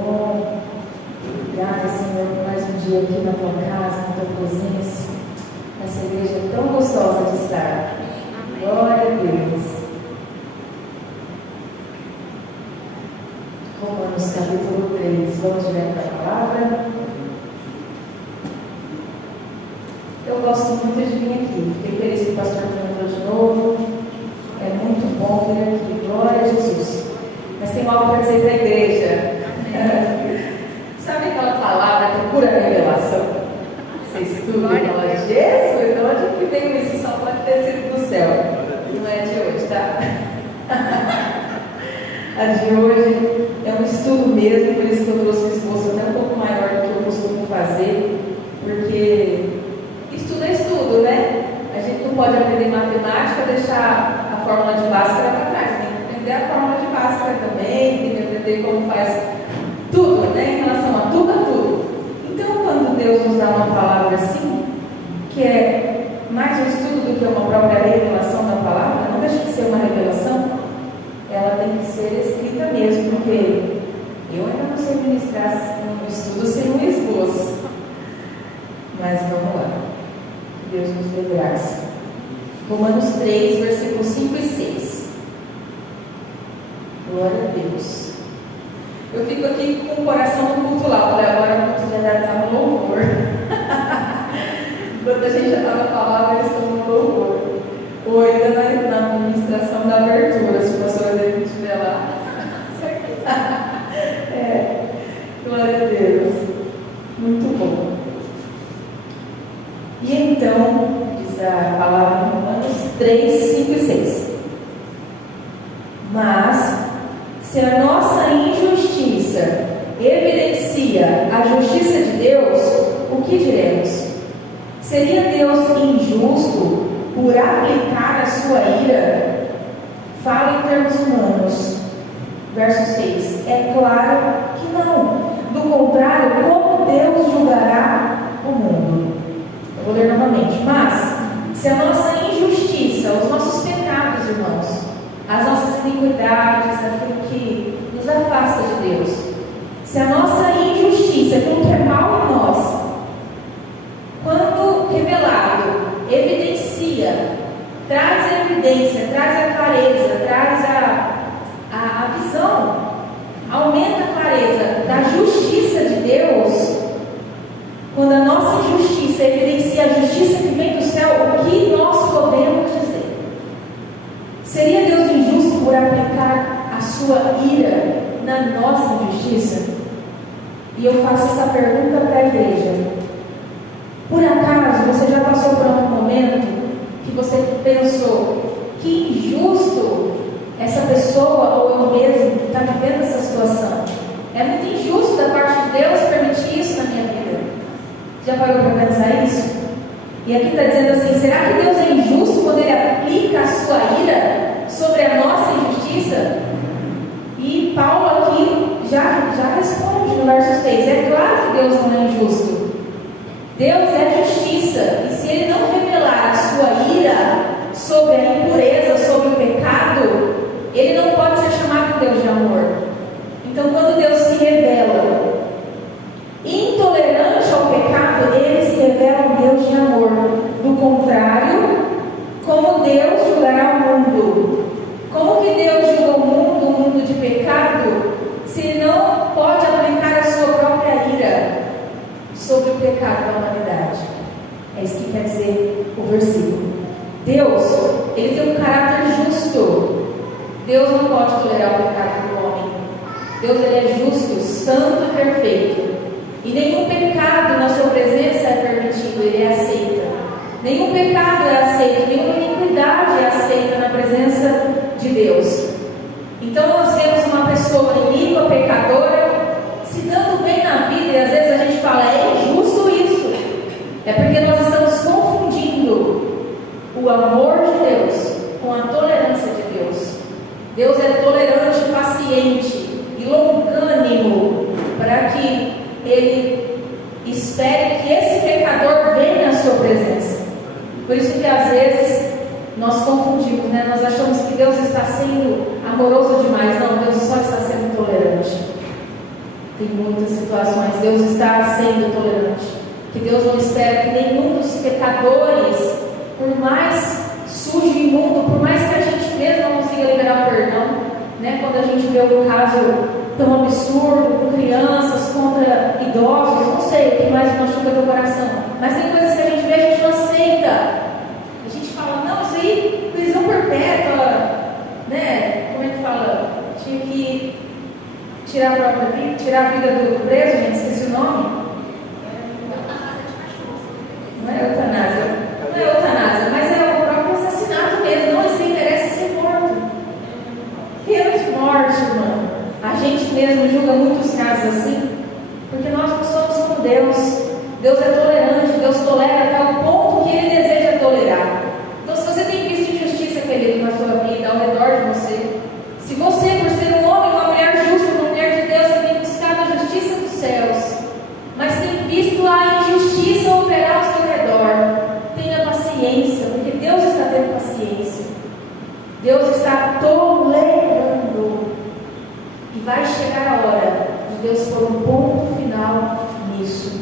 bom. Obrigada, Senhor, por mais um dia aqui na tua casa, na tua presença. Essa igreja é tão gostosa de estar. Glória a Deus. Romanos capítulo 3. Vamos direto para a palavra. Eu gosto muito de vir aqui. Fiquei feliz que o pastor me entrou de novo. É muito bom vir aqui. Glória a Jesus. Mas tem algo para dizer para a igreja. Sabe aquela palavra que é pura revelação? Você estuda e fala, Jesus, de onde que veio isso? Só pode ter sido do céu. Não é de hoje, tá? A de hoje é um estudo mesmo, por isso que eu trouxe um esforço até um pouco maior do que eu costumo fazer, porque estudo é estudo, né? A gente não pode aprender matemática e deixar a fórmula de Bhaskara para trás. Tem que aprender a fórmula de Bhaskara também, tem que aprender como faz tudo, né? Em relação a tudo, Então, quando Deus nos dá uma palavra assim, que é mais um estudo do que uma própria revelação da palavra, não deixa de ser uma revelação, ela tem que ser escrita mesmo, porque eu ainda não sei ministrar um estudo sem um esboço. Mas vamos lá. Deus nos dê graça. Romanos 3, versículos 5 e 6. Glória a Deus. Eu fico aqui com o coração no culto lá. Falei, agora o culto já deve estar no louvor. Enquanto a gente já estava falando, eles estão no louvor. Ou ainda na administração da abertura, se o pastor David estiver lá. Glória a Deus. Muito bom. E então, diz a palavra em Romanos 3, 5 e 6. Mas, se a nossa injustiça evidencia a justiça de Deus, o que diremos? Seria Deus injusto por aplicar a sua ira? Fala em termos humanos. Verso 6. É claro que não. Do contrário, como Deus julgará o mundo? Eu vou ler novamente. Mas, se a nossa injustiça, os nossos pecados, irmãos, as nossas iniquidades, aquilo que nos afasta de Deus, se a nossa injustiça, aquilo que é mal em nós, quando revelado, evidencia, traz a evidência, traz a clareza, traz a visão, aumenta a clareza da justiça de Deus. Quando a nossa injustiça evidencia a justiça que vem do céu, o que nós podemos dizer? Seria Deus injusto por aplicar a sua ira na nossa injustiça? E eu faço essa pergunta para a igreja. Por acaso você já passou por algum momento que você pensou que injusto essa pessoa ou eu mesmo está vivendo essa situação? É muito injusto da parte de Deus permitir isso na minha vida. Já parou para pensar isso? E aqui está dizendo assim, será que Deus é injusto quando Ele aplica a sua ira sobre a nossa injustiça? E Paulo aqui já responde no verso 6, é claro que Deus não é injusto. Deus é justiça, e se Ele não revelar a sua ira sobre a impureza, sobre o pecado, Ele não pode ser chamado Deus de amor. Então, quando Deus se revela intolerante ao pecado, Ele se revela um Deus de amor. Do contrário, como Deus julgará o mundo? Como que Deus julga o mundo de pecado, se Ele não pode aplicar a sua própria ira sobre o pecado da humanidade? É isso que quer dizer o versículo. Deus, Ele tem um caráter justo. Deus não pode tolerar o pecado do homem. Deus, Ele é justo, santo e perfeito. E nenhum pecado na sua presença é permitido, Ele é aceita. Nenhum pecado é aceito, nenhuma iniquidade é aceita na presença de Deus. Então nós vemos uma pessoa iníqua, pecadora, se dando bem na vida, e às vezes a gente fala, é injusto isso. É porque nós estamos confundindo o amor de Deus com a tolerância de Deus. Deus é tolerante, paciente e longânimo para que Ele espere que esse pecador venha à sua presença. Por isso que às vezes nós confundimos, né? Nós achamos que Deus está sendo amoroso demais. Não, Deus só está sendo tolerante. Tem muitas situações, Deus está sendo tolerante, que Deus não espera que nenhum dos pecadores, por mais sujo e imundo, por mais que a gente mesmo não consiga liberar o perdão, né? Quando a gente vê um caso tão absurdo, com crianças contra idosos, não sei o que mais machuca teu coração, mas tem coisas que a gente vê, a gente não aceita. A gente fala, não, isso aí, prisão perpétua, né? Como é que fala? Tinha que tirar a própria vida, tirar a vida do preso, gente, esqueci o nome. Não é eutanásia. Não é eutanásia, mas é o próprio assassinato mesmo. Não, isso interessa ser morto. Pena de morte, irmão. A gente mesmo julga muitos casos assim, porque nós não somos como Deus. Deus é tolerante, Deus tolera até o ponto que Ele deseja tolerar. Então, se você tem visto injustiça, querido, na sua vida, ao redor de você, se você, por ser um homem, uma mulher justa, uma mulher de Deus, você tem buscado a justiça dos céus, mas tem visto a injustiça operar ao seu redor, tenha paciência, porque Deus está tendo paciência. Deus está tolerando. E vai chegar a hora de Deus pôr um ponto final nisso,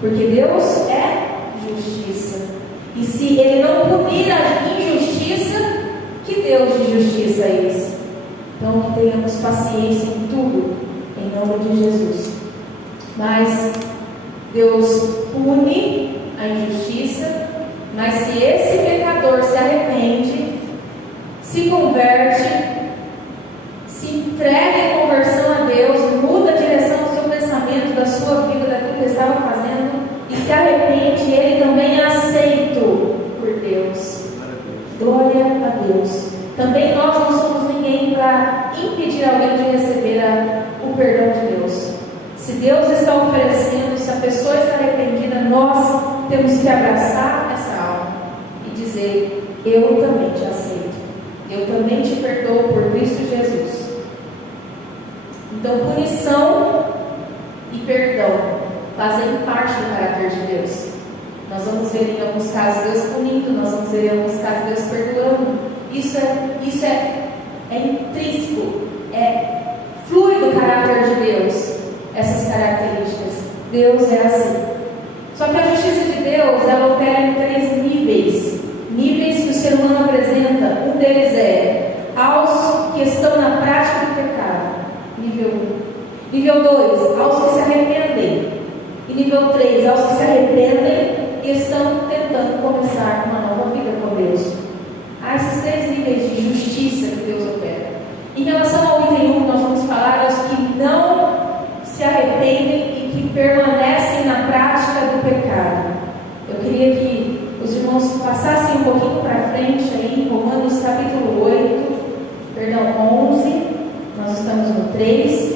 porque Deus é justiça. E se Ele não punir a injustiça, que Deus de justiça é esse? Então, que tenhamos paciência em tudo, em nome de Jesus. Mas Deus pune a injustiça, mas se esse pecador se arrepende, se converte, se entrega em conversão a Deus, muda a direção do seu pensamento, da sua vida, daquilo que ele estava fazendo, e se arrepende, ele também é aceito por Deus. Glória a Deus. Também nós não somos ninguém para impedir alguém de receber o perdão de Deus. Se Deus está oferecendo, se a pessoa está arrependida, nós temos que abraçar essa alma e dizer: eu também te aceito, eu também te perdoo por Cristo Jesus. Então, punição e perdão fazem parte do caráter de Deus. Nós vamos ver em alguns casos Deus punindo, nós vamos ver em alguns casos Deus perdoando. Isso é intrínseco, flui do caráter de Deus, essas características. Deus é assim. Só que a justiça de Deus, ela opera em 3 níveis que o ser humano apresenta. Um deles é aos que estão na prática do pecado, nível 1. Nível 2, aos que se arrependem. E nível 3, aos que se arrependem e estão tentando começar uma nova vida com Deus. Há esses 3 níveis de justiça que Deus opera. Em relação ao item 1, nós vamos falar aos que não se arrependem e que permanecem na prática do pecado. Eu queria que os irmãos passassem um pouquinho para frente aí, em Romanos capítulo 11, nós estamos no 3,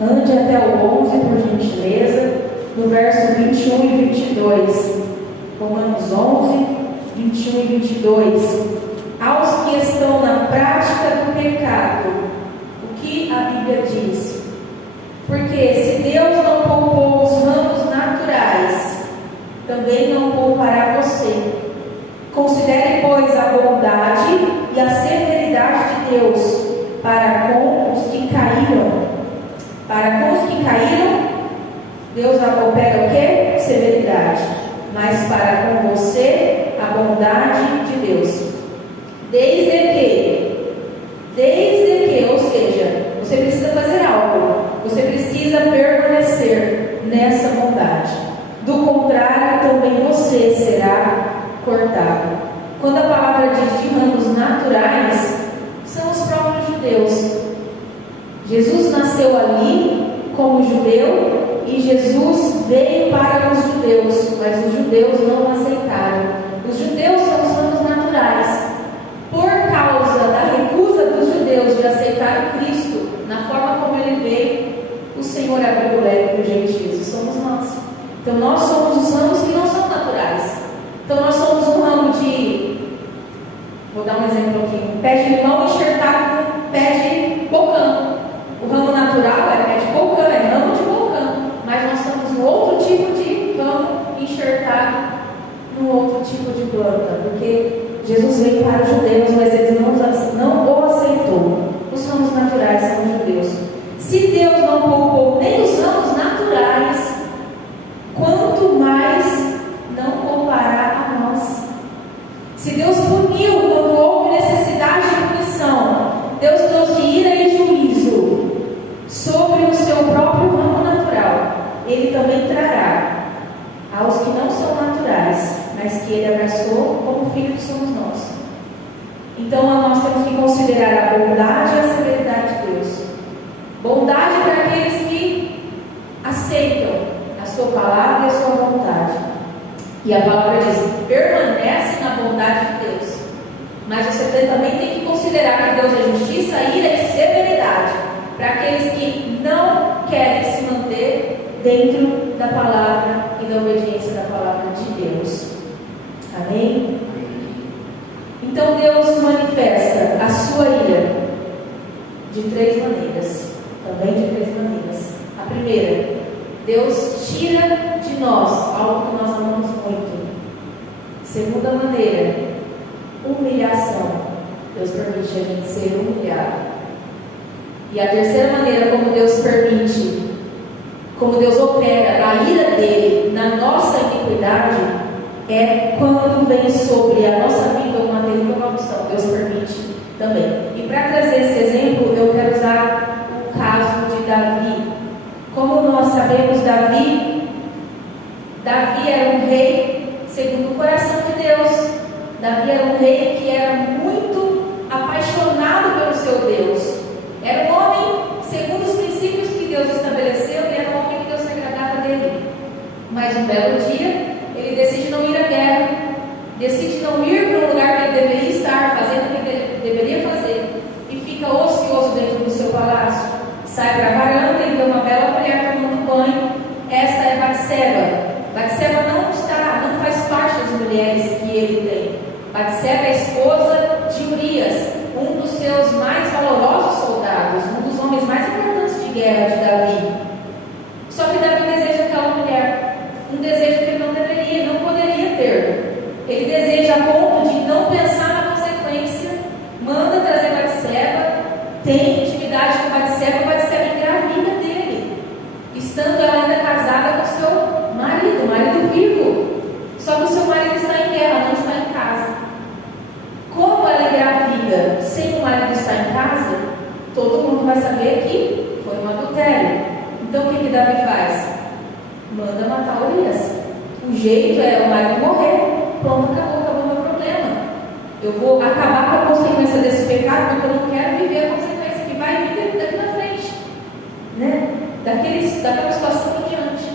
ande até o 11 por gentileza, no verso 21 e 22, Romanos 11, 21 e 22, aos que estão na prática do pecado, o que a Bíblia diz? Porque se Deus não poupou os ramos naturais, também não poupará você. Considere, pois, a bondade e a severidade de Deus para com os que caíram. Para com os que caíram, Deus opera o quê? Severidade. Mas para com você, a bondade de Deus. Desde que, ou seja, você precisa fazer algo. Você precisa permanecer nessa bondade. Do contrário, também você será cortado. Quando a palavra diz de ramos naturais, são os próprios judeus. Jesus nasceu ali como judeu e Jesus veio para os judeus, mas os judeus não aceitaram. Os judeus são os ramos naturais. Por causa da recusa dos judeus de aceitar o Cristo na forma como ele veio, o Senhor abriu o leque para os gentios, e somos nós. Então nós somos os ramos que não são naturais. Então nós somos um ramo de, vou dar um exemplo aqui, um pé de limão enxertado com pé de bocã. O ramo natural é pé de bocã, é ramo de bocã, mas nós somos um outro tipo de ramo enxertado num outro tipo de planta, porque Jesus veio para os judeus, mas eles não o aceitou. Os ramos naturais são os judeus. Se Deus não poupou nem os ramos que Ele abraçou como filho que somos nós. Então nós temos que considerar a bondade e a severidade de Deus. Bondade para aqueles que aceitam a sua palavra e a sua vontade. E a palavra diz: permanece na bondade de Deus. Mas você também tem que considerar que Deus é justiça, ira e severidade para aqueles que não querem se manter dentro da palavra e da obediência da palavra de Deus. Amém? Então Deus manifesta a sua ira de 3 maneiras. Também de 3 maneiras. A primeira, Deus tira de nós algo que nós amamos muito. Segunda maneira, humilhação. Deus permite a gente ser humilhado. E a terceira maneira, como Deus permite, como Deus opera a ira dele na nossa iniquidade, é quando vem sobre a nossa vida uma terrível maldição. Deus permite também. E para trazer esse exemplo, eu quero usar o caso de Davi. Como nós sabemos, Davi era um rei segundo o coração de Deus. Davi era um rei que era muito apaixonado pelo seu Deus. Era um homem segundo os princípios que Deus estabeleceu, e era um homem que Deus se agradava dele. Mas um belo dia, ele decide não ir à guerra, decide não ir para o lugar que ele deveria estar, fazendo o que ele deveria fazer, e fica ocioso dentro do seu palácio. Sai para a varanda e vê uma bela mulher tomando banho. Esta é Batseba. Batseba não faz parte das mulheres que ele tem. Batseba é a esposa de Urias, um dos seus mais valorosos soldados, um dos homens mais importantes de guerra de Davi. Só que Davi deseja aquela mulher, um desejo que ele não deveria, não poderia ter. Ele deseja a ponto de não pensar na consequência, manda trazer Batseba, tem intimidade com Batseba engravida dele, estando ela ainda casada com seu marido vivo. Só que o seu marido está em guerra, não está em casa. Como ela engravida sem o marido estar em casa, todo mundo vai saber que foi um adultério. Então o que Davi faz? Manda matar Urias. O jeito é o marido morrer. Pronto, acabou o meu problema. Eu vou acabar com a consequência desse pecado, porque eu não quero viver a consequência que vai vir daqui na frente, né? Daquela situação em diante.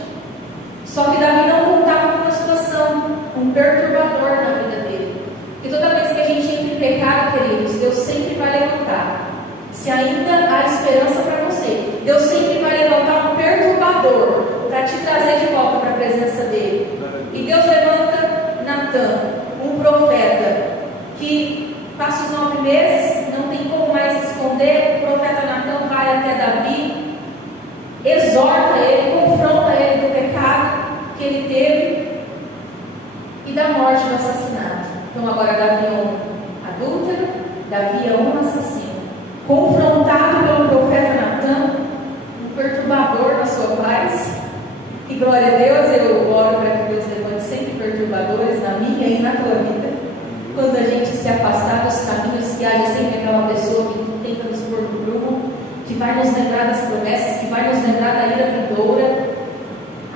Só que Davi não contava com uma situação, um perturbador na vida dele. Porque toda vez que a gente entra em pecado, queridos, Deus sempre vai levantar. Se ainda há esperança para você, Deus sempre vai levantar um perturbador para te trazer de volta para a presença dele. E Deus levanta Natan, um profeta, que passa os 9 meses, não tem como mais esconder. O profeta Natan vai até Davi, exorta ele, confronta ele do pecado que ele teve e da morte do assassinato. Então agora Davi é um adúltero, Davi é um assassino, confrontado pelo profeta Natan, um perturbador na sua paz. E glória a Deus, eu oro para que Deus levante sempre perturbadores na minha e na tua vida. Quando a gente se afastar dos caminhos, que haja sempre aquela pessoa que tenta nos pôr no prumo, que vai nos lembrar das promessas, que vai nos lembrar da ira vindoura,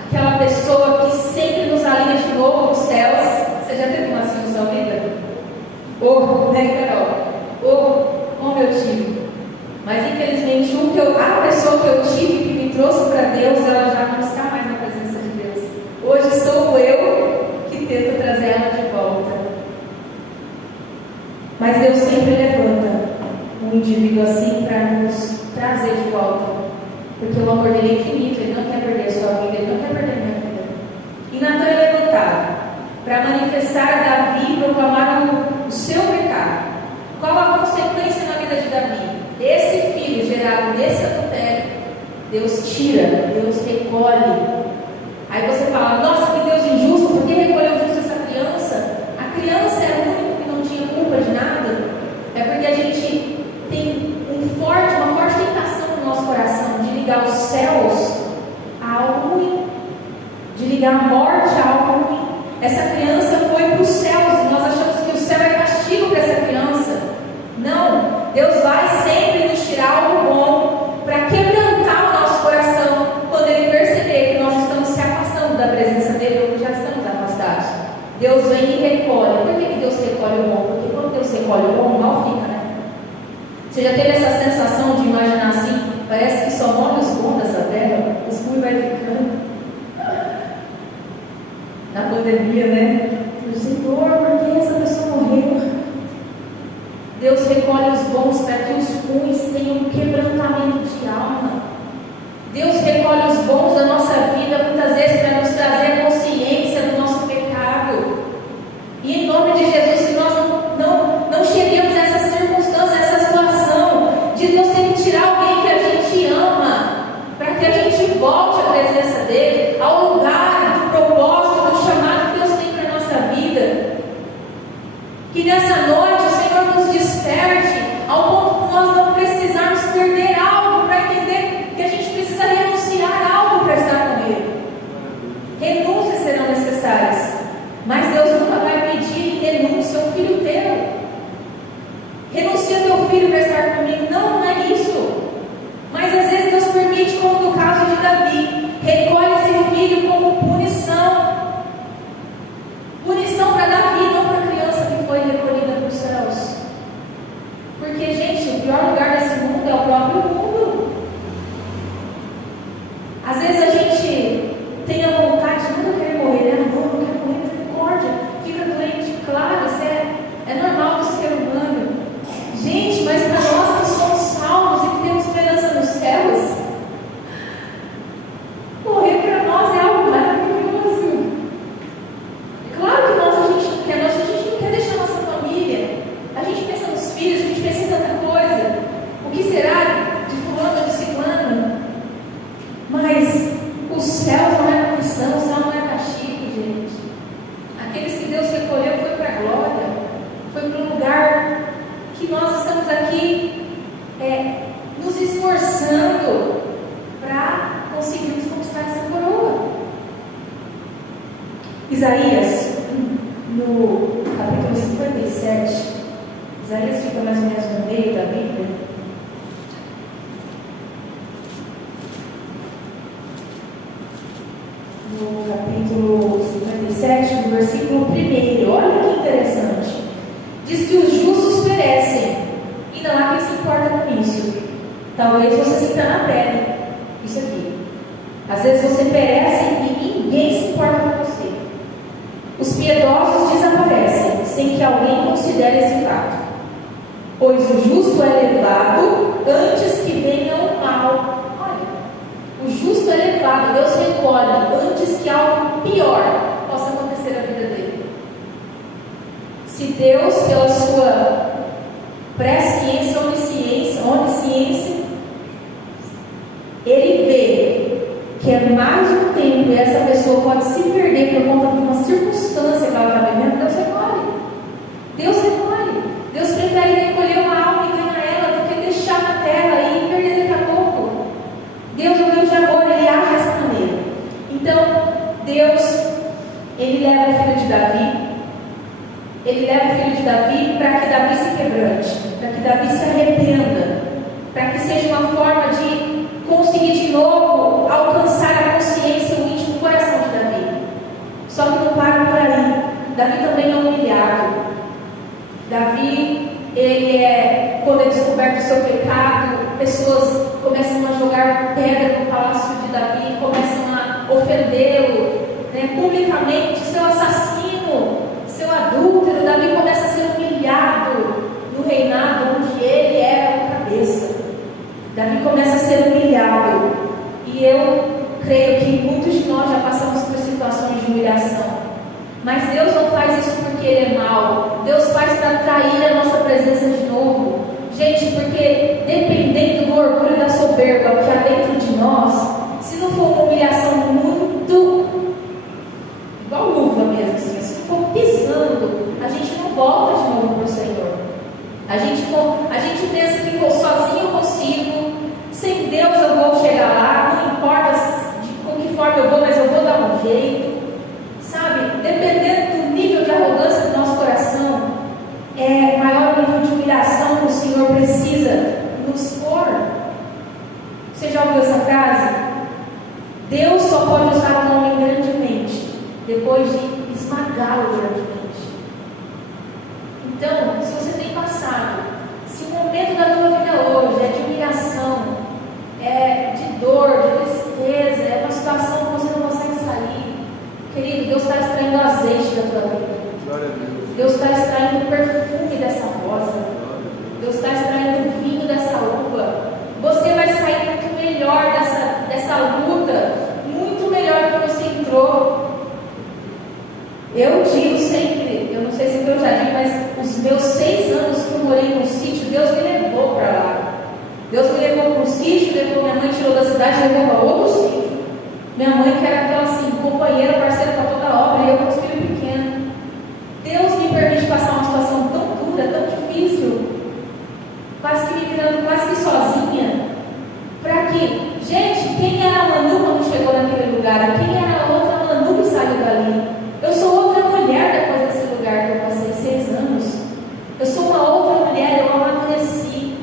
aquela pessoa que sempre nos alinha de novo nos céus. Você já teve uma assim na sua vida? Né, Carol? Como eu tive. Mas infelizmente a pessoa que eu tive, que me trouxe para Deus, ela já não está mais na presença de Deus. Hoje sou eu que tento trazer ela de volta. Mas Deus sempre levanta um indivíduo assim para nos trazer de volta, porque o amor dele é infinito. Ele não quer perder a sua vida, ele não quer perder a minha vida. E Natan é levantado para manifestar a Davi e proclamar o seu pecado. Qual a consequência na vida de Davi? Esse filho gerado nesse adultério, Deus tira, Deus recolhe. Aí você fala: nossa, que Deus injusto, por que recolheu justo essa criança? A criança é o único que não tinha culpa de nada. É porque a gente tem uma forte tentação no nosso coração de ligar os céus a algo ruim, de ligar a morte a algo ruim. Essa criança foi para os céus e nós achamos que o céu é castigo para essa criança. Não, Deus vai sempre nos tirar algo bom para quebrantar o nosso coração quando Ele perceber que nós estamos se afastando da presença dele ou que já estamos afastados. Deus vem e Você já teve essa sensação de imaginar assim? Parece que só morre os bons dessa terra, os ruins vai ficando. Na pandemia, né? Senhor, por que essa pessoa morreu? Deus recolhe os bons para que os ruins tenham um quebrantamento de alma. Deus recolhe os bons da nossa vida, muitas vezes para nos trazer consciência do nosso pecado. E em nome de Jesus, que nós não cheguemos a essa circunstância, a essa situação de Deus ter que tirar alguém que a gente ama, para que a gente volte à presença dEle, ao lugar do propósito, do chamado que Deus tem para a nossa vida. Que nessa noite o Senhor nos desperte ao ponto de nós não precisarmos perder algo para entender que a gente precisa renunciar algo para estar com Ele. Renúncias serão necessárias, mas Deus nunca vai pedir renúncia ao filho teu. Renuncia teu filho para estar comigo. Não é isso. Mas às vezes Deus permite, como no caso de Davi, recolhe esse filho como punição. Punição para Davi, não para a criança que foi recolhida para os céus. Porque, gente, o pior lugar desse mundo é o próprio mundo. Às vezes a gente tem a vontade de nunca querer morrer, né? Não quero morrer, misericórdia, fica doente. Claro, isso é normal do ser humano. Gente, mas para nós que somos salvos e que temos esperança nos céus, morrer para nós é algo maravilhoso. Claro que a gente não quer deixar nossa família, a gente pensa nos filhos, a gente pensa em tanta coisa. O que será de fulano ou de ciclano? Mas o céu não é punição, o céu não é castigo, gente. Aqueles que Deus recolheu foi para a glória, foi para um lugar que nós estamos aqui nos esforçando para conseguirmos conquistar essa coroa. Isaías, no capítulo 57, Isaías fica mais ou menos no meio da Bíblia. No capítulo 57, no versículo 1, olha que interessante. Diz que os justos perecem e não há quem se importa com isso. Talvez você sinta na pele isso aqui. Às vezes você perece e ninguém se importa com você. Os piedosos desaparecem sem que alguém considere esse fato. Pois o justo é levado antes que venha o mal. Olha, o justo é levado, Deus recolhe antes que algo pior possa acontecer na vida dele. Se Deus, pela sua presciência, onisciência, Ele vê que é mais um tempo e essa pessoa pode se perder por conta de uma circunstância que ela está vivendo, Deus recolhe. Deus recolhe. Deus prefere recolher uma alma e ganhar ela do que deixar na terra e perder daqui a pouco. Deus é um Deus de amor, Ele age dessa maneira. Então, Deus, Ele leva o filho de Davi. Ele leva o filho de Davi para que Davi se quebrante, para que Davi se arrependa, para que seja uma forma de conseguir de novo alcançar a consciência, o íntimo coração de Davi. Só que não para por aí. Davi também é humilhado. Davi, quando é descoberto o seu pecado, pessoas começam a jogar pedra no palácio de Davi, começam a ofendê-lo, né, publicamente, seu assassino, seu adúltero. Davi começa a ser humilhado no reinado onde ele era a cabeça. Davi começa a ser humilhado. E eu creio que muitos de nós já passamos por situações de humilhação. Mas Deus não faz isso porque Ele é mau. Deus faz para atrair a nossa presença de novo. Gente, porque dependendo do orgulho e da soberba que há dentro de nós, se não for uma humilhação muito igual luva mesmo, assim, se não for pisando, a gente não volta de novo para o Senhor. A gente pensa que sozinho eu consigo, sem Deus eu vou chegar lá, não importa com que forma eu vou, mas eu vou dar um jeito. Sabe, dependendo do nível de arrogância do nosso coração, maior nível de humilhação que o Senhor precisa nos pôr. Você já ouviu essa frase? Deus só pode usar um homem grandemente depois de esmagá-lo grandemente. Então, se você tem passado, se um momento da tua vida Deus está extraindo o perfume dessa rosa. Deus está extraindo o vinho dessa uva. Você vai sair muito melhor dessa luta, muito melhor do que você entrou. Eu digo sempre, eu não sei se eu já digo, mas os meus 6 anos que eu morei no sítio, Deus me levou para lá. Deus me levou para um sítio, levou minha mãe, tirou da cidade, levou para outro sítio. Minha mãe, que era aquela assim, companheira, parceira para toda a obra, e eu com os filhos pequenos. Deus me permite passar uma situação tão dura, tão difícil, quase que me virando quase que sozinha, para que, gente, quem era a Manu quando chegou naquele lugar? Quem era a outra Manu que saiu dali? Eu sou outra mulher depois desse lugar que eu passei 6 anos. Eu sou uma outra mulher, eu amadureci.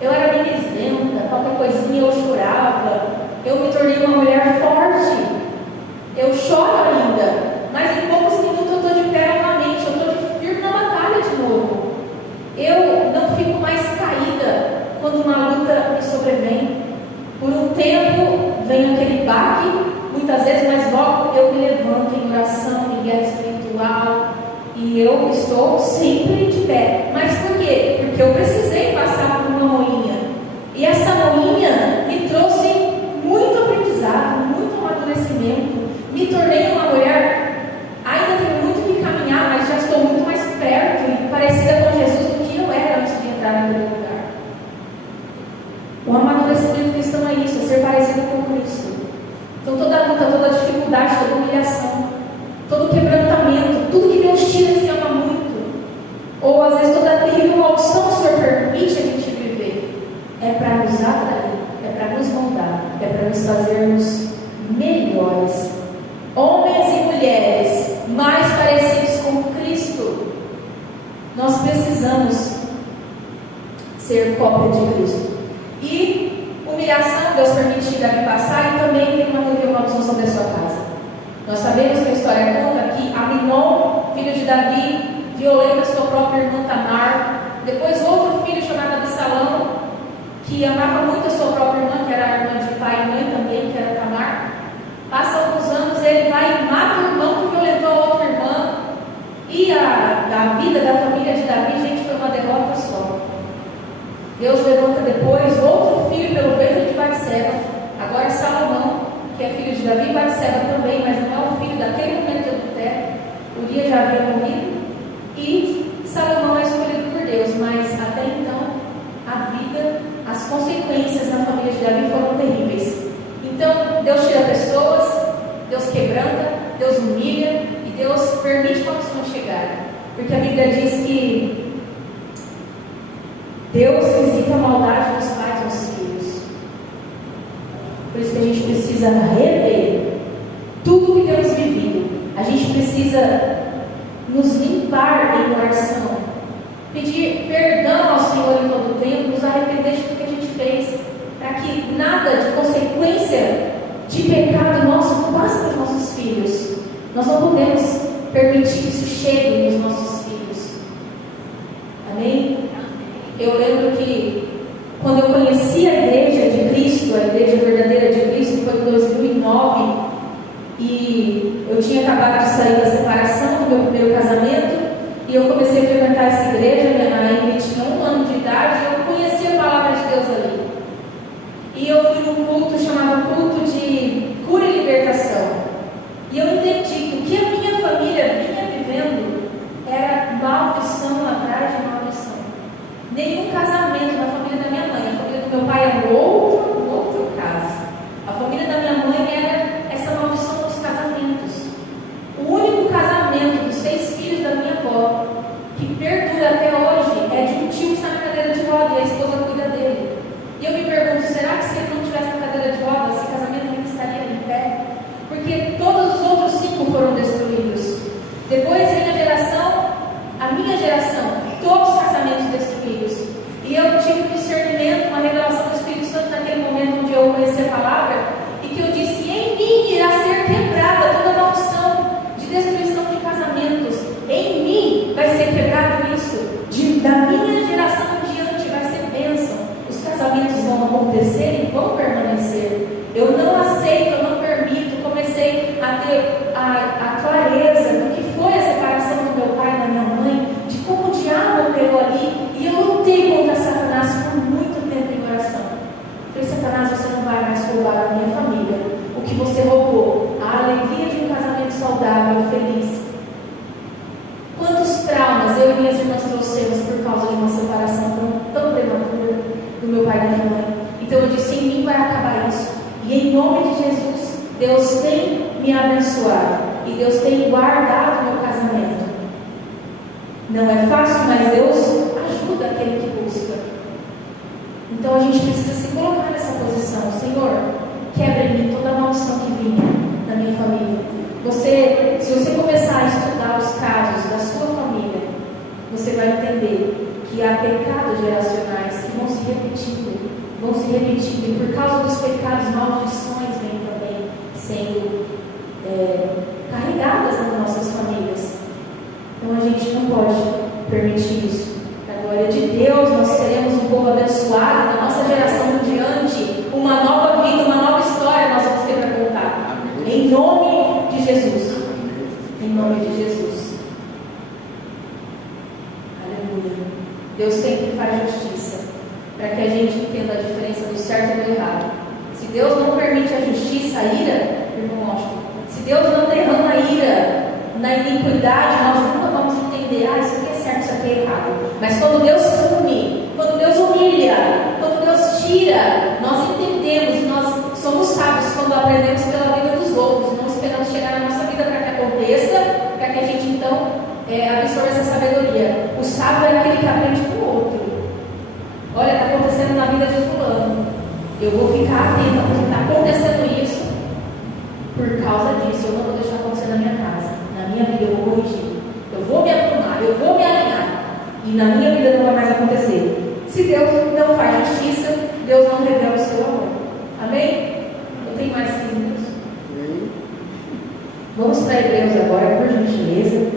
Eu era mimizenta, qualquer coisinha eu chorava. Eu me tornei uma mulher forte. Eu choro ainda, mas em poucos minutos eu estou de pé novamente, eu estou firme na batalha de novo. Eu não fico mais caída quando uma luta me sobrevém. Por um tempo vem aquele baque, muitas vezes, mas logo eu me levanto em oração, em guerra espiritual, e eu estou sempre de pé. Mas por quê? Porque eu precisei passar por uma moinha, e essa moinha me trouxe muito aprendizado, muito amadurecimento. Me tornei uma mulher, ainda tenho muito que caminhar, mas já estou muito mais perto e parecida com Jesus do que eu era antes de entrar naquele lugar. O amadurecimento cristão é isso, é ser parecido com Cristo. Então toda luta, toda dificuldade, toda humilhação, todo quebrantamento, tudo que Deus tira que se ama muito, ou às vezes toda terrível maldição que o Senhor permite a gente viver, é para nos atrair, é para nos moldar, é para nos fazermos melhores, homens e mulheres mais parecidos com Cristo. Nós precisamos ser cópia de Cristo. E humilhação, Deus permitiu Davi passar, e também tem uma terrível maldição sobre a sua casa. Nós sabemos que a história conta que Aminon, filho de Davi, violenta sua própria irmã Tamar. Depois outro filho chamado Absalão, que amava muito a sua própria irmã, que era a irmã de pai e mãe também, que era Tamar. Passa alguns anos, ele vai e mata o irmão que violentou a outra irmã. E a vida da família de Davi, gente, foi uma derrota só. Deus levanta depois outro filho pelo ventre de Batseba, agora Salomão, que é filho de Davi e Batseba também, mas não é o filho daquele momento de adultério. Urias já havia morrido, e Salomão é escolhido por Deus, mas até então a vida, as consequências na família de Davi foram terríveis. Então Deus tira pessoas, Deus quebranta, Deus humilha, e Deus permite maldições chegarem, porque a Bíblia diz que Deus visita a maldade dos pais nos filhos. Por isso que a gente precisa rever tudo que temos vivido. A gente precisa nos limpar em oração, pedir perdão ao Senhor em todo o tempo, nos arrepender de tudo que a gente fez, para que nada de consequência de pecado nosso não passe para os nossos filhos. Nós não podemos permitir que isso chegue nos nossos filhos. Amém? Eu lembro que quando eu conheci a igreja de Cristo, a igreja verdadeira de Cristo, foi em 2009, e eu tinha acabado de sair da separação do meu primeiro casamento, e eu comecei a frequentar essa igreja. A Emily tinha 1 ano de idade, e eu conheci a palavra de Deus ali. E eu fui num culto chamado culto de cura e libertação, e eu entendi que o que a minha família vinha vivendo era maldição atrás de maldição. Nenhum casamento na família da minha mãe, a família do meu pai era outro caso. A família da minha mãe era essa maldição dos casamentos. O único casamento dos 6 filhos da minha avó que perdura até hoje é de um tio que está na cadeira de roda, e a esposa cuida dele. E eu me pergunto, será que se ele não tivesse na cadeira de roda, esse casamento ainda estaria em pé? Porque todos os outros 5 foram destruídos. Depois vem a minha geração, todos os casamentos destruídos. E eu tive um discernimento, uma revelação do Espírito Santo naquele que você roubou a alegria de um casamento saudável, feliz. Quantos traumas eu e minhas irmãs trouxemos por causa de uma separação tão prematura do meu pai e da minha mãe. Então eu disse, em mim vai acabar isso. E em nome de Jesus, Deus tem me abençoado. E Deus tem guardado meu casamento. Não é fácil, mas Deus ajuda aquele que busca. Então a gente precisa se colocar nessa posição. Senhor, quebra em mim toda a maldição que vinha na minha família. Se você começar a estudar os casos da sua família, você vai entender que há pecados geracionais que vão se repetindo. E por causa dos pecados, maldições vêm também sendo carregadas nas nossas famílias. Então a gente não pode permitir isso. Para a glória de Deus, nós seremos um povo abençoado. Da nossa geração em diante, uma nova vida, uma nova história nós vamos ter para contar. Em nome de Jesus. Em nome de Jesus. Aleluia. Deus sempre faz justiça, para que a gente entenda a diferença do certo e do errado. Se Deus não permite a justiça, a ira, irmão, se Deus não derrama a ira na iniquidade, nós nunca vamos entender, isso aqui é certo, isso aqui é errado. Mas quando Deus pune, quando Deus humilha, quando Deus tira, nós entendemos e nós somos sábios quando aprendemos pela vida dos outros, não esperamos chegar na nossa vida para que aconteça, para que a gente então absorva essa sabedoria. O sábio é aquele que aprende com o outro. Olha, está acontecendo na vida de fulano, eu vou ficar atenta, porque está acontecendo isso. Por causa disso, eu não vou deixar acontecer na minha casa. Na minha vida eu vou corrigir. Eu vou me aprumar, eu vou me alinhar. E na minha vida não vai mais acontecer. Se Deus não faz justiça, Deus não revela o seu amor. Amém? Eu tenho mais 15 minutos. Vamos para Hebreus agora, por gentileza.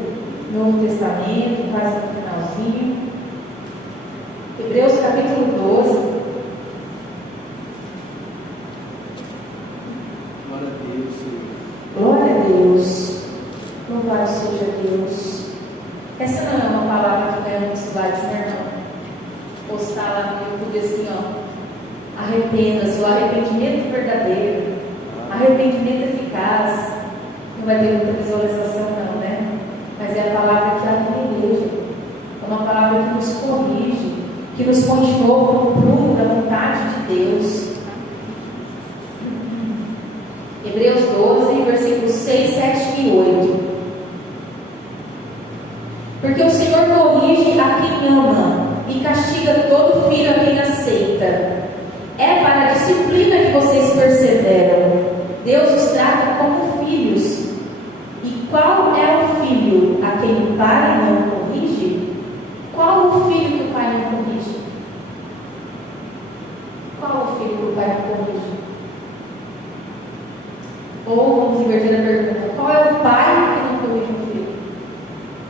Novo Testamento, quase no finalzinho. Hebreus capítulo 12. Glória a Deus. Louvado seja Deus. Essa não é uma palavra que ganha muitos likes, né, irmão? Postar lá no YouTube assim, arrependa-se, o arrependimento verdadeiro, arrependimento eficaz. Não vai ter muita visualização não, né? Mas é a palavra que abre a igreja. É uma palavra que nos corrige, que nos põe de novo no prumo da vontade de Deus. Hebreus 12, versículos 6, 7 e 8. Porque o Senhor corrige a quem ama e castiga todo filho a quem aceita. É para a disciplina que vocês perseveram. Deus os trata como filhos. E qual é o filho a quem o pai não corrige? Qual o filho que o pai não corrige? Qual o filho que o pai não corrige? Ou vamos inverter a pergunta: qual é o pai que não corrige um filho?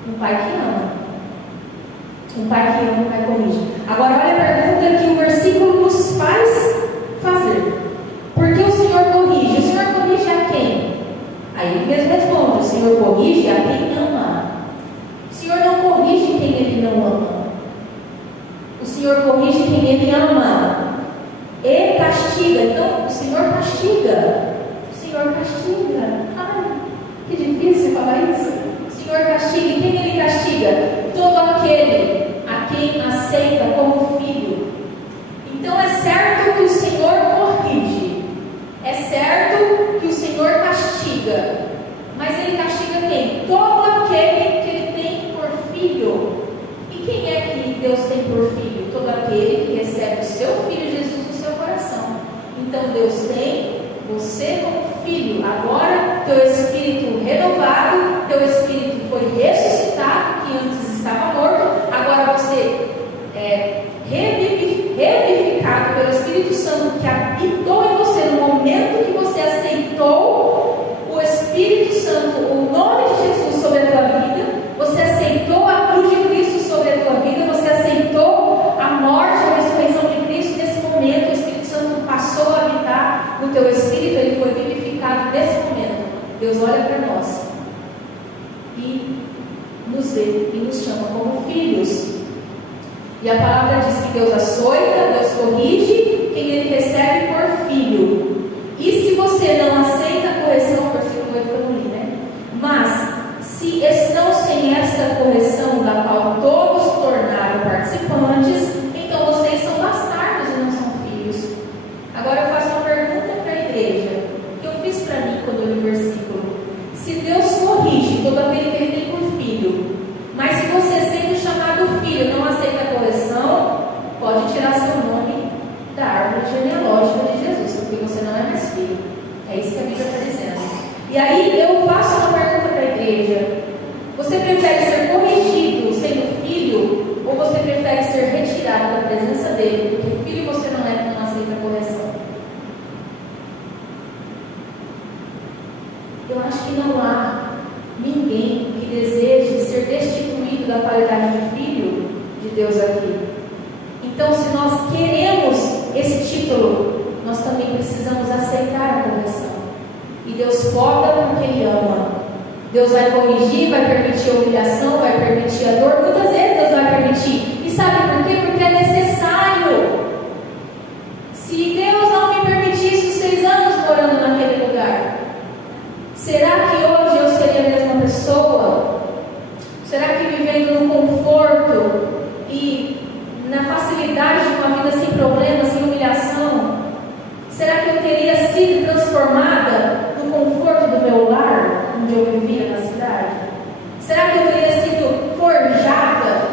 Um pai que ama. Um pai que ama, um pai corrige. Agora olha a pergunta que o versículo nos faz fazer. Por que o Senhor corrige? O Senhor corrige a quem? Aí ele mesmo responde: o Senhor corrige a quem ama. O Senhor não corrige quem ele não ama. O Senhor corrige quem ele ama. E castiga. Então o Senhor castiga. O Senhor castiga. Ai, que difícil falar isso. O Senhor castiga. E quem ele castiga? Todo aquele a quem aceita como filho. Então é certo que o Senhor corrige. É certo que o Senhor castiga. Mas ele castiga quem? Todo aquele que ele tem por filho. E quem é que Deus tem por filho? Todo aquele que recebe o seu Filho Jesus no seu coração. Então Deus tem você como filho. Agora teu espírito renovado, teu espírito foi ressuscitado, que antes estava morto. Agora você é revivificado pelo Espírito Santo que habitou em você no momento que você aceitou o Espírito Santo, o nome de Jesus sobre a tua vida. Você aceitou a cruz de Cristo sobre a tua vida. Você aceitou a morte, a ressurreição de Cristo. Nesse momento o Espírito Santo passou a habitar no teu espírito. Ele foi vivificado nesse momento. Deus olha para nós e nos vê e nos chama como filhos. E a palavra diz que Deus açoita, Deus corrige quem ele recebe por filho. E se você não aceita poda porque Ele ama. Deus vai corrigir, vai permitir a humilhação, vai permitir a dor. Muitas vezes Deus vai permitir. E sabe por quê? Porque é necessário. Se Deus não me permitisse os 6 anos morando naquele lugar, será que hoje eu seria a mesma pessoa? Será que vivendo no conforto e na facilidade de uma vida sem problemas, sem humilhação, será que eu teria sido transformada no conforto do meu lar, onde eu vivia na cidade? Será que eu teria sido forjada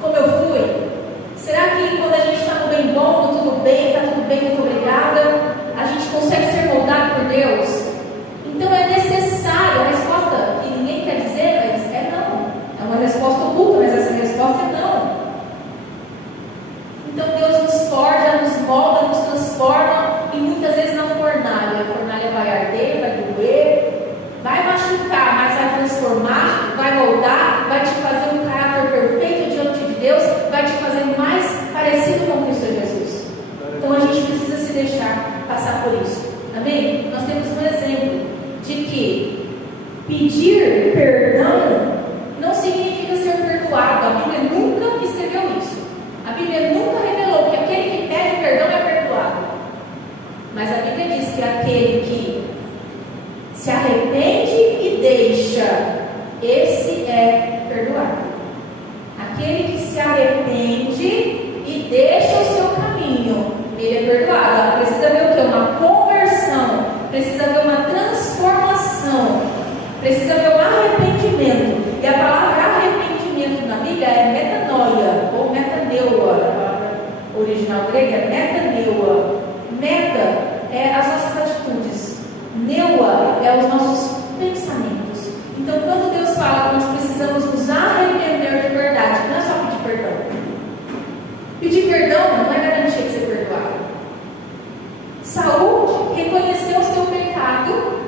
como eu fui? Será que quando a gente está no bem bom, no tudo bem, está tudo bem, muito obrigada, a gente consegue ser moldado por Deus? Então é necessário, a resposta que ninguém quer dizer, mas é não. É uma resposta oculta, mas essa resposta é não. Então Deus nos forja, nos molda, nos transforma, e muitas vezes na fornalha. A fornalha vai arder, vai doer, vai machucar, mas vai transformar, vai moldar, vai te fazer um caráter perfeito diante de Deus, vai te fazer mais parecido com Cristo Jesus. Então a gente precisa se deixar passar por isso. Amém? Nós temos um exemplo de que pedir perdão não significa ser perdoado. A Bíblia nunca escreveu isso. A Bíblia nunca revelou que aquele que pede perdão é perdoado. Mas a Bíblia diz que aquele que se arrepende e deixa, esse é perdoado. Aquele que se arrepende e deixa o seu caminho, ele é perdoado. Precisa haver o quê? Uma conversão, precisa haver uma transformação, precisa haver um arrependimento. E a palavra arrependimento na Bíblia é metanoia ou metaneua. A palavra original grega é metaneua. Meta é as nossas atitudes, neua é os nossos pensamentos. Então, quando Deus fala que nós precisamos nos arrepender de verdade, não é só pedir perdão. Pedir perdão não é garantia de ser perdoado. Saúl reconheceu o seu pecado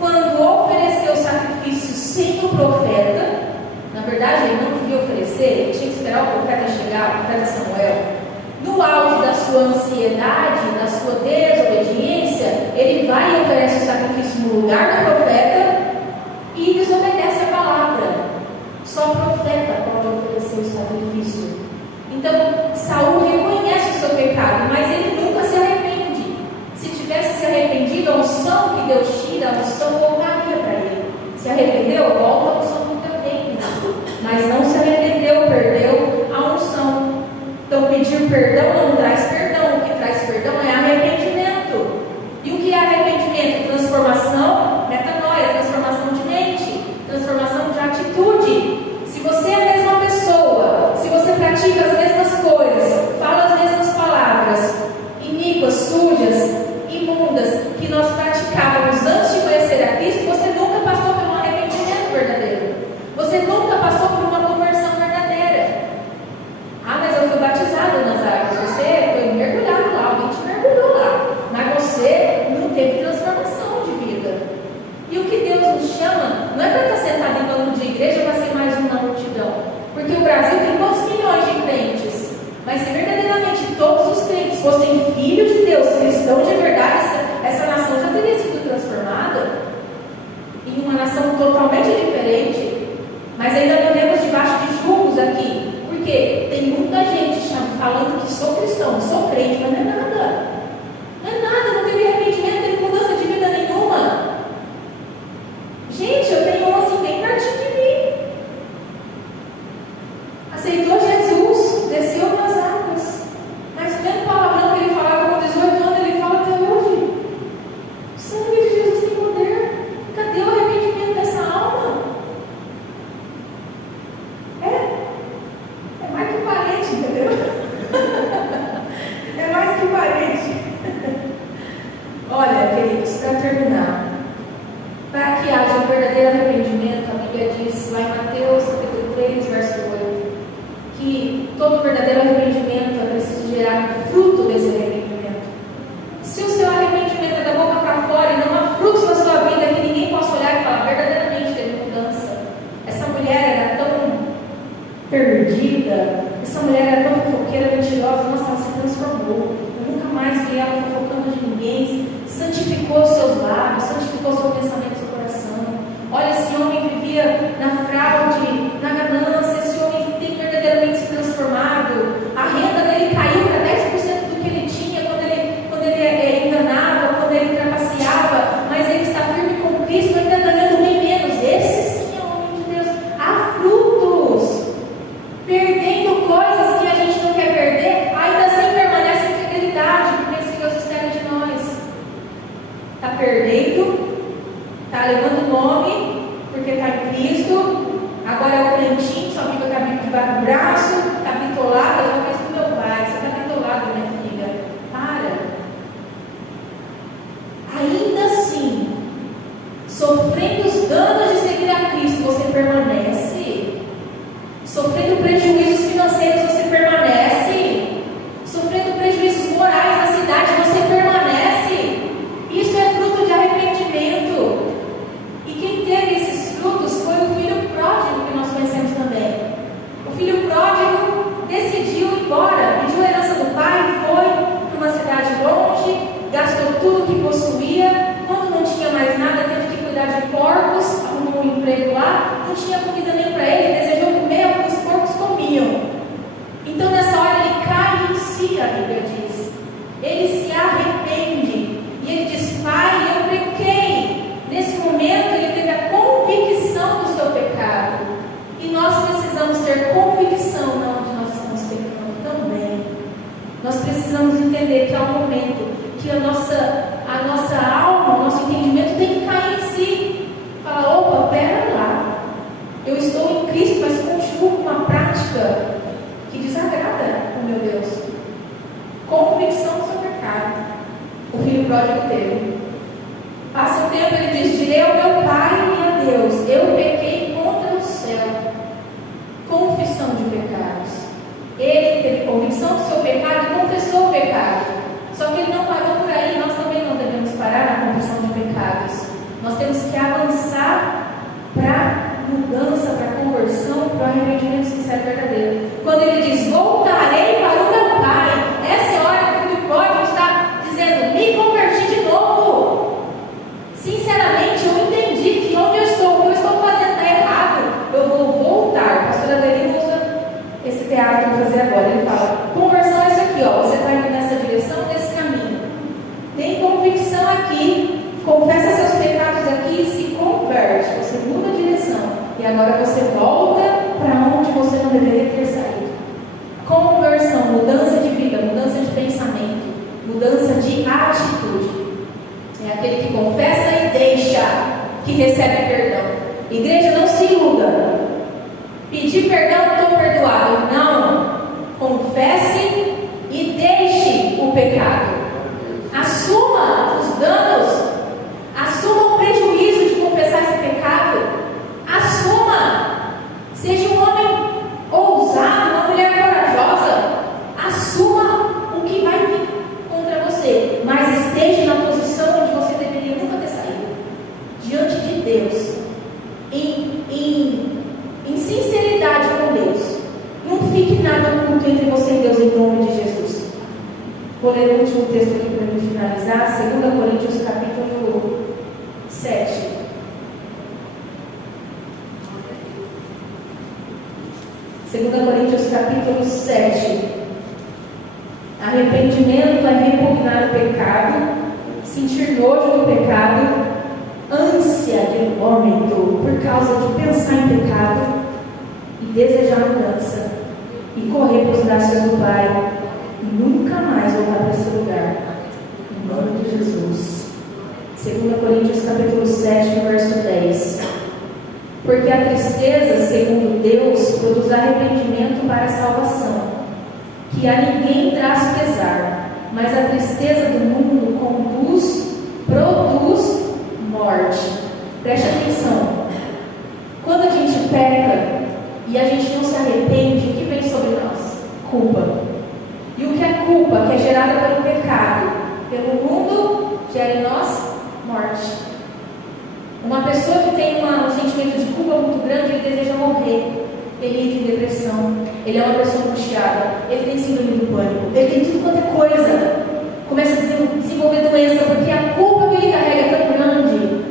quando ofereceu sacrifício sem o profeta. Na verdade, ele não devia oferecer, ele tinha que esperar o profeta chegar, o profeta Samuel. No auge da sua ansiedade, da sua desobediência, ele vai e oferece o sacrifício no lugar do profeta e desobedece a palavra. Só o profeta pode oferecer o sacrifício. Então, Saul reconhece o seu pecado, mas ele nunca se arrepende. Se tivesse se arrependido, a unção que Deus tira, a unção voltaria para ele. Se arrependeu, volta a unção que Deus tem. Mas não se arrependeu, perdeu a unção. Então, pedir perdão não traz perdão. O que traz perdão é arrependimento. E o que é arrependimento? Transformação, metanoia, transformação de mente, transformação de atitude. Se você é a mesma pessoa, se você pratica as mesmas coisas, fala as mesmas palavras, iníquas, sujas, imundas, que nós praticávamos antes de conhecer a Cristo, você nunca passou por um arrependimento verdadeiro. Você nunca passou por uma conversão verdadeira. Ah, mas eu fui batizado nas águas. Você foi mergulhado lá, alguém te mergulhou lá. Mas você não teve transformação de vida. E o que Deus nos chama não é para estar sentado em banco de igreja para ser mais um na multidão. Porque o Brasil tem quantos milhões de crentes? Mas se verdadeiramente todos os crentes fossem filhos de Deus, cristãos de verdade, essa nação já teria sido transformada em uma nação totalmente diferente. Mas ainda vivemos debaixo de julgos aqui. Porque tem muita gente falando que sou cristão, sou crente, mas não é nada. Não é nada, não teve arrependimento, não teve mudança de vida nenhuma. Gente, eu tenho um assim bem pertinho de mim. Aceitou Jesus, desceu nas águas. Mas o mesmo palavrão que ele falava com 18 anos, ele fala até hoje. O sangue de Jesus tem poder. Cadê o arrependimento dessa alma? É mais que parente, entendeu? É mais que parente. Olha, queridos, para terminar, para que haja um verdadeiro arrependimento, a Bíblia diz lá em Mateus capítulo 3, verso 8, que todo verdadeiro arrependimento é preciso gerar um fruto desse arrependimento. Se o seu arrependimento é da boca para fora e não há frutos na sua vida que ninguém possa olhar e falar, verdadeiramente teve mudança. Essa mulher era tão perdida, essa mulher era tão fofoqueira, mentirosa, nossa, ela se transformou. Eu nunca mais vi ela fofocando de ninguém, santificou os seus lábios, santificou o seu pensamento. não tinha comida nem para ele, desejou comer o que os porcos comiam. Então nessa hora ele cai em si, a Bíblia diz. Ele se arrepende e ele diz: Pai, eu pequei. Nesse momento ele teve a convicção do seu pecado. E nós precisamos ter convicção onde nós estamos pecando também. Nós precisamos entender que há um momento que a nossa alma, o nosso entendimento tem que cair em si. Falar: opa, pera lá, eu estou em Cristo, mas continuo com uma prática que desagrada o meu Deus. Convicção do seu pecado. O filho pródigo teve. Passa o tempo, ele diz: direi ao meu pai e a Deus, eu pequei contra o céu. Confissão de pecados. Ele teve convicção do seu pecado e confessou o pecado. Só que ele não parou por aí. Nós também não devemos parar na confissão de pecados. Nós temos que avançar para mudança, para conversão, para arrependimento sincero e verdadeiro. Quando ele diz: voltarei para o meu pai, essa é a hora que o filho pródigo está dizendo: me converti de novo. Sinceramente, eu entendi que onde eu estou, o que eu estou fazendo está errado. Eu vou voltar. A pastora Adelina usa esse teatro que eu vou fazer agora. Ele fala: conversão é isso aqui, ó. Você está indo nessa direção, nesse caminho. Tem convicção aqui. Confessa seus pecados aqui e se converte. Você muda a direção. E agora você volta para onde você não deveria ter saído. Conversão, mudança de vida, mudança de pensamento, mudança de atitude. É aquele que confessa e deixa, que recebe perdão. Igreja, não se iluda. Pedir perdão, estou perdoado. Não. Confesse e deixe o pecado. Assuma os danos. Assuma o prejuízo de confessar esse pecado. Assuma. Seja um homem ousado, uma mulher corajosa. Assuma o que vai vir contra você. Mas esteja na posição onde você deveria nunca ter saído. Diante de Deus. Em sinceridade com Deus. Não fique nada oculto entre você e Deus, em nome de Jesus. Vou ler o último texto aqui para me finalizar. 2 Coríntios capítulo 7. Segunda Coríntios capítulo 7. Arrependimento é repugnar o pecado, sentir nojo do pecado, ânsia de vômito por causa de pensar em pecado e desejar mudança e correr para os braços do Pai e nunca mais voltar para esse lugar. Em nome de Jesus. 2 Coríntios capítulo 7, verso 10. Porque a tristeza, segundo Deus, produz arrependimento para a salvação, que a ninguém traz pesar, mas a tristeza do mundo produz morte. Preste atenção. Quando a gente peca e a gente não se arrepende, o que vem sobre nós? Culpa. E o que é culpa? Que é gerada pelo pecado, pelo mundo, gera em nós morte. Uma pessoa que tem um sentimento de culpa muito grande, ele deseja morrer. Ele entra em depressão. Ele é uma pessoa angustiada. Ele tem síndrome do pânico. Ele tem tudo quanto é coisa. Começa a desenvolver doença, porque a culpa que ele carrega é tão grande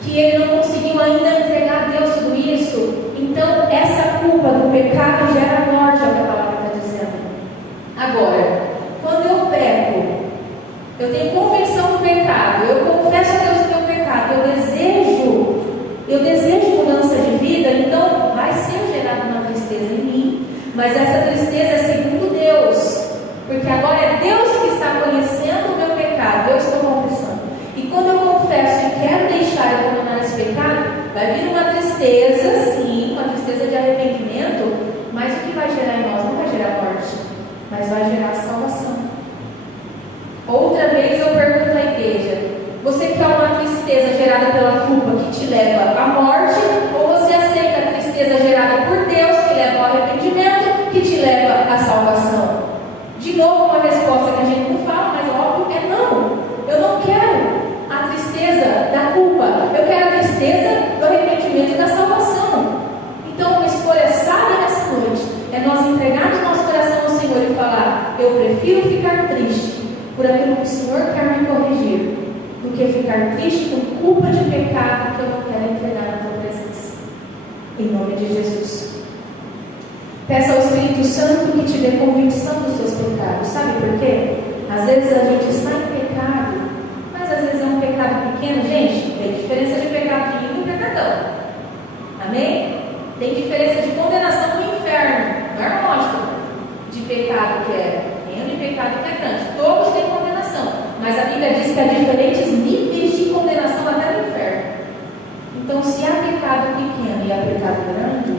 que ele não conseguiu ainda entregar a Deus tudo isso. Então, essa culpa do pecado gera morte, é o que a palavra está dizendo. Agora, quando eu peco, eu tenho convicção do pecado, eu confesso a Deus o meu pecado, eu desejo mudança de vida, então vai ser gerada uma tristeza em mim, mas essa tristeza é segundo Deus, porque agora é Deus que está conhecendo o meu pecado, eu estou confessando. E quando eu confesso e quero deixar de abandonar esse pecado, vai vir uma tristeza, sim, uma tristeza de arrependimento, mas o que vai gerar em nós não vai gerar morte, mas vai gerar salvação. Outra vez eu pergunto à igreja: você quer uma tristeza gerada pela culpa que te leva à morte, ou você aceita a tristeza gerada por Deus que leva ao arrependimento, que te leva à salvação? De novo, uma resposta que a gente não fala, mas óbvio é não. Eu não quero a tristeza da culpa, eu quero a tristeza do arrependimento e da salvação. Então, uma escolha sábia nessa noite é nós entregarmos nosso coração ao Senhor e falar: eu prefiro ficar triste por aquilo que o Senhor quer me corrigir, do que ficar triste por culpa de pecado que eu não quero entregar na tua presença. em nome de Jesus. Peça ao Espírito Santo que te dê convicção dos seus pecados. Sabe por quê? Às vezes a gente está em pecado, mas às vezes é um pecado pequeno. Gente, tem diferença de pecadinho e pecadão. Amém? Tem diferença de condenação no inferno. Não é lógico de pecado que é pequeno e pecado que é grande. Todos têm condenação. Mas a Bíblia diz que há diferentes níveis de condenação até no inferno. Então, se há pecado pequeno e há pecado grande,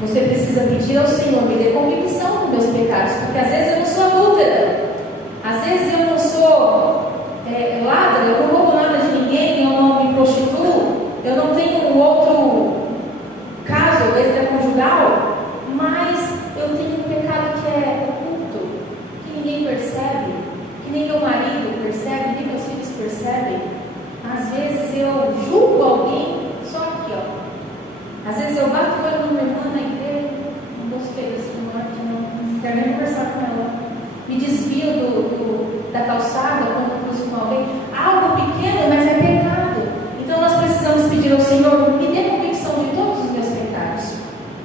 você precisa pedir ao Senhor, me dê convicção dos meus pecados, porque às vezes eu não sou adúltera, às vezes eu não sou ladra, eu não roubo nada de ninguém, eu não me prostituo, eu não tenho um outro caso extraconjugal, mas eu tenho um pecado que é oculto, que ninguém percebe, que nem meu marido percebe, nem meus filhos percebem. Às vezes eu julgo alguém só aqui, ó. Às vezes eu bato o olho numa irmã na igreja, não gostei dessa irmã aqui, não quero nem conversar com ela. Me desvio da calçada quando eu cruzo com alguém. Algo pequeno, mas é pecado. Então nós precisamos pedir ao Senhor, me dê convicção de todos os meus pecados.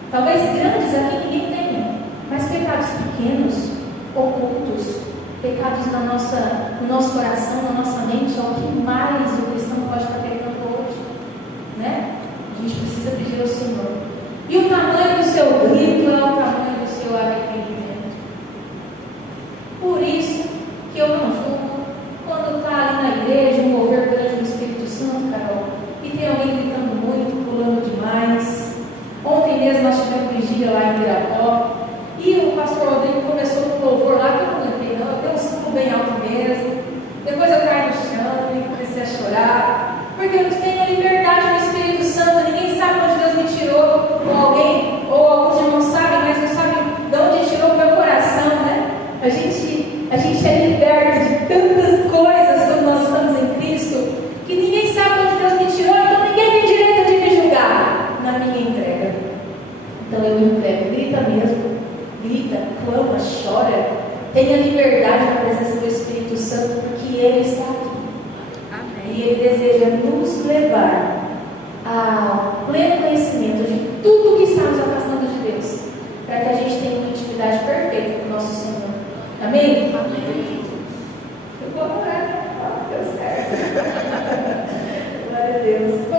Talvez grandes aqui ninguém tenha, mas pecados pequenos, ocultos, pecados no nosso coração, na nossa mente, é o que mais o cristão pode estar pecando hoje, né? A gente precisa pedir ao Senhor. E o tamanho do seu grito é o tamanho do seu arrependimento. Por isso que eu não julgo quando está ali na igreja, um mover grande do Espírito Santo, Carol, e tem alguém gritando muito, pulando demais. Ontem mesmo nós tivemos vigília lá em Pirapó, e o pastor Rodrigo começou com louvor lá, que eu não lembrei não, eu dei um suco bem alto mesmo. Depois eu caí no chão e comecei a chorar, porque eu tenho a liberdade do Espírito Santo. Ninguém sabe onde Deus me tirou, ou alguém, ou alguns irmãos sabem, mas não sabem de onde tirou o meu coração, né? A gente é liberto de tantas coisas quando nós estamos em Cristo, que ninguém sabe onde Deus me tirou, então ninguém tem direito de me julgar na minha entrega. Então eu entrego, grita mesmo, grita, clama, chora, tenha liberdade na presença do Espírito Santo, porque Ele está aqui. Amém. E Ele deseja nos levar ao pleno conhecimento de tudo que está nos afastando de Deus, para que a gente tenha uma intimidade perfeita com o nosso Senhor. Amém? Amém. Eu vou orar, deu certo. Glória a Deus.